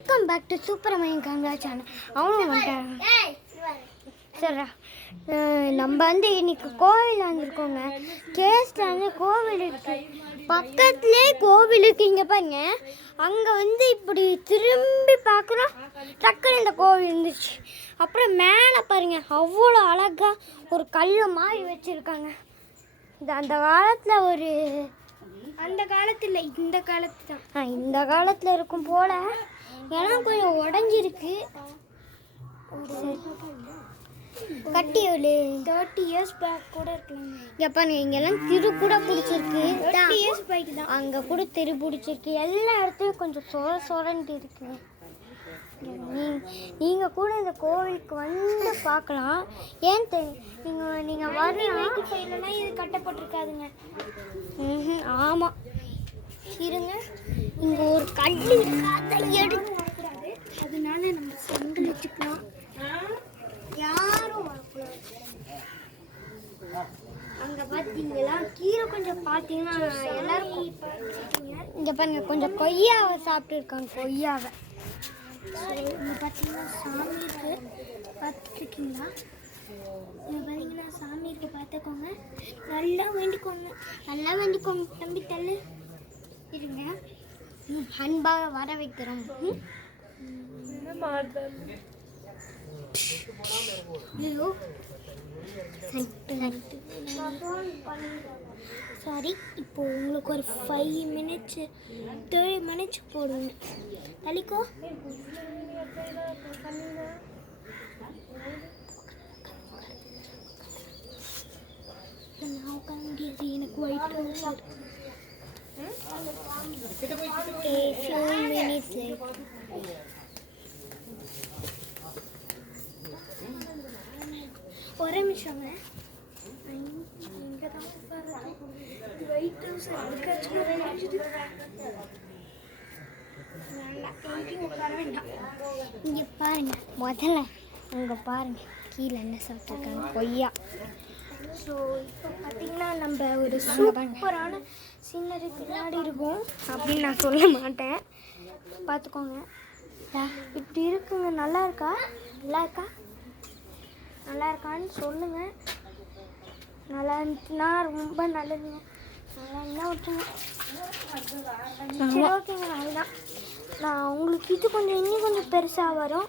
Welcome back to Subramanian Ganga channel. அவனும் வந்துட்டாங்க. சரிடா, நம்ம இன்னைக்கு கோவில் வந்திருக்கோங்க. கேஸ்ல கோவில் இருக்கு, பக்கத்துலேயே கோவில் இருக்கு. இங்கே பாருங்க, அங்கே இப்படி திரும்பி பார்க்குறோம், டக்குன்னு இந்த கோவில் இருந்துச்சு. அப்புறம் மேலே பாருங்க, அவ்வளோ அழகா ஒரு கல் மாதிரி வச்சுருக்காங்க. இது அந்த காலத்தில் அந்த காலத்தில் இந்த காலத்து தான், இந்த காலத்தில் இருக்கும் போல். ஏன்னா கொஞ்சம் உடஞ்சிருக்கு. கட்டி ஒரு 30 years பேக் கூட இருக்கலாம். இங்கே பாருங்க, இங்கெல்லாம் திரு கூட பிடிச்சிருக்கு. 30 years பேக் தான், அங்கே கூட திரு பிடிச்சிருக்கு. எல்லா இடத்துலையும் கொஞ்சம் சொரண்டு இருக்குங்க. நீங்கள் கூட இந்த கோவிலுக்கு வந்து பார்க்கலாம். ஏன் நீங்கள் வரலாம், இல்லைன்னா இது கட்டப்பட்டிருக்காதுங்க. ஆமாம், இருங்க, இங்கே ஒரு கல் அதை எடுத்து வரக்கூடாது, அதனால நம்ம செங்கல் வச்சுக்கலாம். யாரும் வரக்கூடாது. அங்கே பார்த்தீங்களா, கீழே கொஞ்சம் பார்த்தீங்கன்னா எல்லாரும் இங்கே பாருங்க, கொஞ்சம் கொய்யாவை சாப்பிட்டு இருக்காங்க. கொய்யாவை இங்கே பார்த்தீங்கன்னா சாமி இருக்கு, பார்த்துருக்கீங்களா? இங்கே பார்த்தீங்கன்னா சாமி இருக்கு, பார்த்துக்கோங்க. நல்லா வேண்டிக்கோங்க, நல்லா வேண்டிக்கோங்க. தம்பி தள்ளு, இருங்க, அன்பாக வர வைக்கிறோம். சாரி, இப்போ உங்களுக்கு ஒரு 5 minutes 30 minutes போடுங்க. தலிக்கோ நான் உட்கார முடியாது, எனக்கு ஒயிட் ரோஸ் இருக்கு. A few minutes later. ஒரு நிமிஷங்க, இங்கே தான் ஒயிட் ரோஸ் இங்கே பாருங்க. முதல்ல அங்கே பாருங்க, கீழே என்ன சாப்பிட்ருக்காங்க, கொய்யா. ஸோ இப்போ பார்த்தீங்கன்னா நம்ம ஒரு சூப்பரான சீனரி பின்னாடி இருக்கும் அப்படின்னு நான் சொல்ல மாட்டேன், பார்த்துக்கோங்க. இப்படி இருக்குங்க. நல்லா இருக்கா? நல்லா இருக்கா? நல்லா இருக்கான்னு சொல்லுங்கள். நல்லா இருந்துச்சுன்னா ரொம்ப நல்லதுங்க, நல்லா இருந்தால் விட்டுருங்க. சரி, ஓகேங்க. அதுதான் நான் உங்களுக்கு இது கொஞ்சம் இன்னும் கொஞ்சம் பெருசாக வரும்.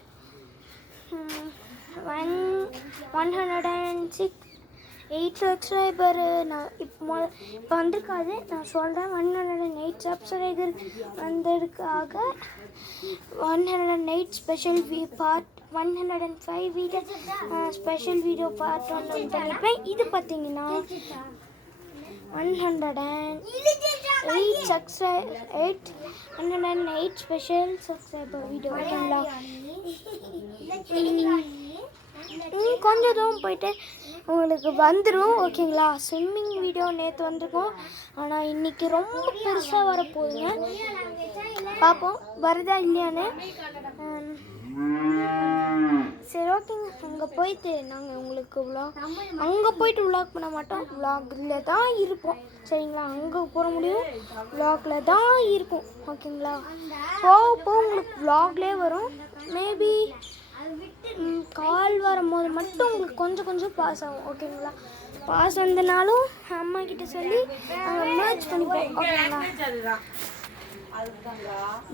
108 சப்ஸ்கிரைபரு நான் இப்போ வந்திருக்காது, நான் சொல்கிறேன். 108 சப்ஸ்கிரைபர் வந்ததுக்காக 108 special part 105 video special video part 1 பண்ணியிருப்பேன். இது பார்த்தீங்கன்னா 108 ஸ்பெஷல் சப்ஸ்கிரைபர் வீடியோ. ஓகேங்களா? கொஞ்சம் தூரம் போயிட்டு உங்களுக்கு வந்துடும். ஓகேங்களா? ஸ்விம்மிங் வீடியோ நேற்று வந்திருக்கோம், ஆனால் இன்றைக்கி ரொம்ப பெருசாக வரப்போகுதுங்க. பார்ப்போம் வருதா இல்லையான்னு. சரி, ஓகேங்க. அங்கே போயிட்டு நாங்கள் உங்களுக்கு அங்கே போயிட்டு விளாக் பண்ண மாட்டோம், விளாகில் தான் இருப்போம். சரிங்களா? அங்கே போக முடியும், விளாகில் தான் இருக்கும். ஓகேங்களா? போக போக உங்களுக்கு விளாக்லேயே வரும். மேபி கால் வரும்போது மட்டும் உங்களுக்கு கொஞ்சம் கொஞ்சம் பாஸ் ஆகும். ஓகேங்களா? பாஸ் வந்தனாலும் அம்மா கிட்ட சொல்லி மர்ச் பண்ணிப்போம். ஓகேங்களா?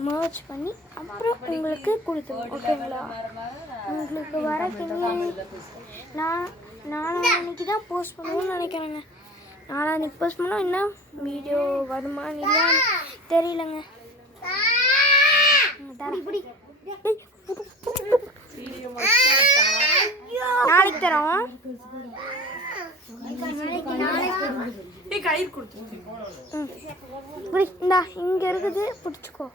மர்ச் பண்ணி அப்புறம் உங்களுக்கு கொடுத்துருவோம். ஓகேங்களா? உங்களுக்கு வர நாளைக்கு தான் போஸ்ட் பண்ணுவோம்னு நினைக்கிறேங்க. நாளைக்கு போஸ்ட் பண்ணோம். என்ன வீடியோ வருமா இல்லையா தெரியலங்க. நாளைக்கு தரோம். இந்தா இங்க இருக்குது, பிடிச்சிக்கோ.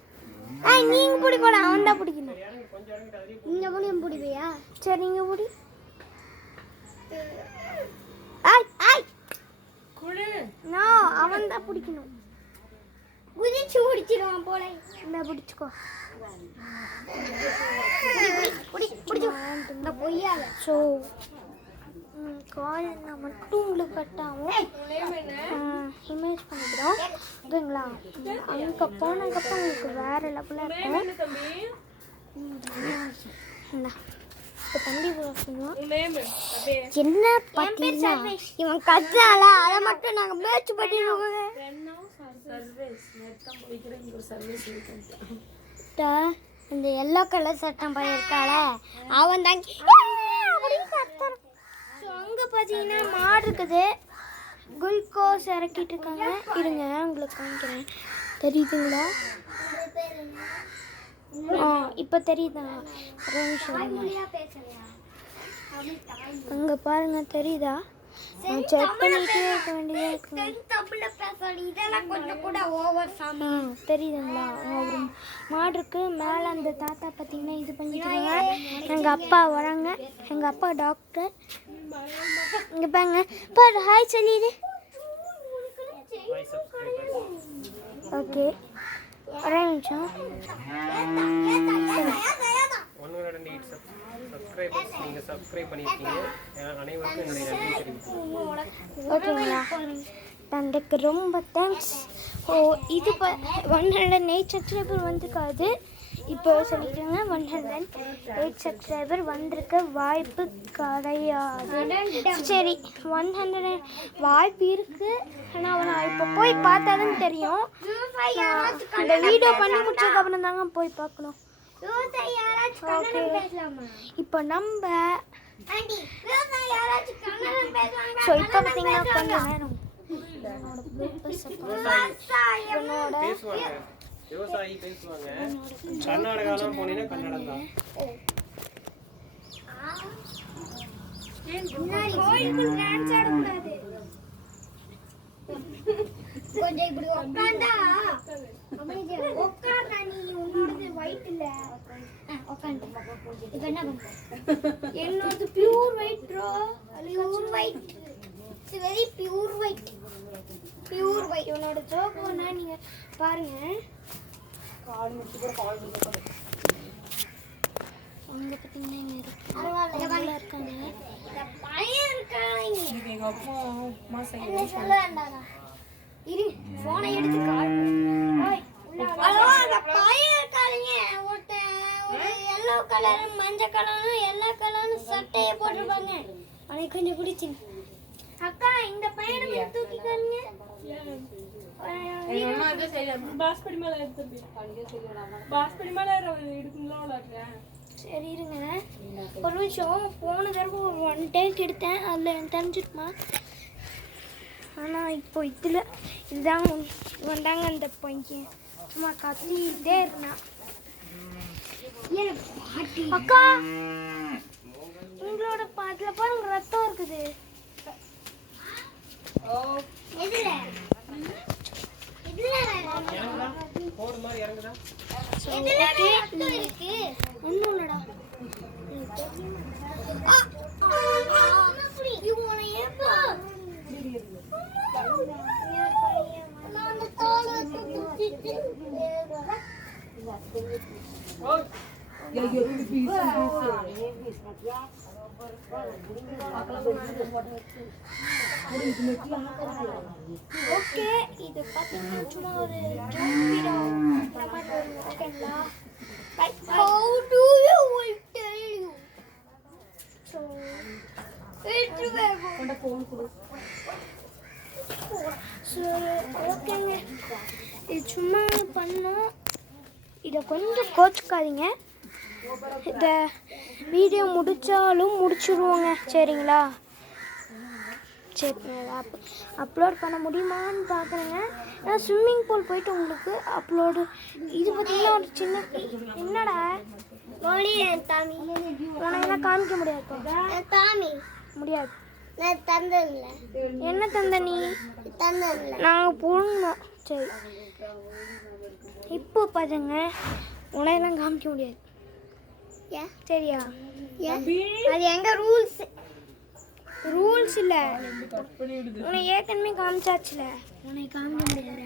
நீங்க பிடிக்கோட, அவன் தான் பிடிக்கணும். இங்க முடியும் பிடிவையா? சரி, நீங்க பிடி. அவன் தான் பிடிக்கணும், குதிச்சு பிடிச்சிருவான் போல. இந்த பிடிச்சிக்கோ. ஸோ கால்னா மட்டும் உங்களுக்கு கட்டாகும். இமேஜ் பண்ணிக்கிறோம். ஓகேங்களா? அங்கே போனதுக்கப்புறம் உங்களுக்கு வேறு லெவலாக இருக்கும். இப்போ தம்பி என்ன பார்த்தீங்கன்னா இவன் கத்துனால அதை மட்டும் நாங்கள் முயற்சி பண்ணிடுவோம். இந்த எல்லோ கலர் சட்டம் பண்ணியிருக்காள அவன் தான் அப்படின்னு கத்துறான். ஸோ அங்கே பார்த்தீங்கன்னா மாடு இருக்குது, குளுக்கோஸ் இறக்கிட்டு இருக்காங்க. இருங்க உங்களுக்கு காமிக்கிறேன், தெரியுதுங்களா? இப்போ தெரியுதா? ஒரு நிமிஷம் அங்கே பாருங்க, தெரியுதா? செக் பண்ணிட்டே இருக்க வேண்டியதாக இருக்குங்க. தெரியுதுங்களா? ஒரு மாடு இருக்கு மேலே. அந்த தாத்தா பார்த்தீங்கன்னா இது பண்ணிக்கிறாங்க. எங்கள் அப்பா வராங்க, எங்கள் அப்பா டாக்டர். இங்கே பாருங்க, பாரு ஹாய் சொல்லிடு. ஓகே ஒரே நிமிஷம். ஓகேங்களா? தந்தைக்கு ரொம்ப தேங்க்ஸ். இது 108 சப்ஸ்கிரைபர் வந்திருக்காது. இப்போ சொல்லிக்கிறேங்க, 108 சப்ஸ்கிரைபர் வந்திருக்க வாய்ப்பு கிடையாது. சரி, 100 வாய்ப்பு இருக்குது. ஆனால் நான் இப்போ போய் பார்த்தா தான் தெரியும். இந்த வீடியோ பண்ணி முடிச்சதுக்கப்புறம் தாங்க போய் பார்க்கணும். இப்போ நம்ம ஸோ இப்போ பார்த்தீங்கன்னா கொஞ்சம் நேரம் விவசாயி பேசுவாங்க. கர்நாடகாலாம் போனீங்கன்னா கன்னடம் தான். கொஞ்சம் இப்படி உட்காந்தா உட்காந்தா நீ உன்னோடது ஒயிட் இல்ல உட்காந்து இப்போ என்ன பண்ற? என்னோடது pure white bro. Pure white, it's very pure white. Pure white. உன்னோட ஜோக்கோனா நீங்க பாருங்க. அங்கே பார்த்தீங்கன்னா இருக்காங்க, பையன் இருக்காங்க. எங்கள் அப்பா என்ன சொல்ல வேண்டாம், இரு ஃபோனை எடுத்து கால். ஹலோ, அந்த பையன் இருக்காங்க. ஒரு எல்லோ கலர், மஞ்சள் கலரும் எல்லா கலரும் சட்டையை போட்டிருப்பாங்க. அவனுக்கு கொஞ்சம் பிடிச்சி. அக்கா இந்த பையனை தூக்கிக்காருங்க. சரி இருங்க ஒரு நிமிஷம். போன தடவை ஒரு 1 டேக் எடுத்தேன், அதில் எனக்கு தெரிஞ்சிருமா? ஆனால் இப்போ இதுதான் வந்தாங்க அந்த பையன். சும்மா கத்திட்டே இருந்தான். அக்கா உங்களோட பாட்டில் பாருங்க ரத்தம் இருக்குது. ஓகே, இது பார்த்தீங்கன்னா சும்மா ஒரு ஓகேங்களா? How do you tell you? So ஓகேங்க, இது சும்மா பண்ணோம். இதை கொஞ்சம் கோச்சுக்காதீங்க. இந்த வீடியோ முடித்தாலும் முடிச்சுடுவோங்க, சரிங்களா? சரி, அப்லோட் பண்ண முடியுமான்னு பார்க்குறேங்க. நான் ஸ்விம்மிங் பூல் போயிட்டு உங்களுக்கு அப்லோடு. இது பார்த்தீங்கன்னா ஒரு சின்ன என்னடா தாமி உனக்கெல்லாம் காமிக்க முடியாது. தாமி முடியாது. நான் தந்ததில்ல. என்ன தந்த நீ? தந்ததில்ல, நாங்கள் புழுங்கணும். சரி, இப்போ பாருங்க, உனையெல்லாம் காமிக்க முடியாது. ஏன்? சரியா? அது எங்கள் ரூல்ஸ் இல்லை. உன்னை ஏற்கனவே காமிச்சாச்சுல, உன்னை காமிக்க முடியாது.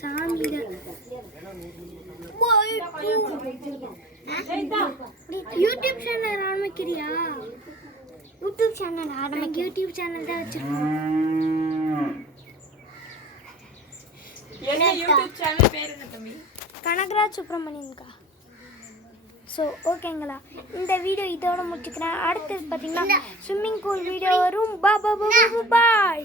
சாமி யூடியூப் சேனல் ஆரம்பிக்கிறியா? யூடியூப் சேனல் தான் வச்சிருக்கோம். கனகராஜ் சுப்ரமணியன்கா. ஸோ ஓகேங்களா, இந்த வீடியோ இதோட முடிச்சுக்கிறேன். அடுத்தது பார்த்தீங்கன்னா ஸ்விம்மிங் பூல் வீடியோ வரும். பாய்.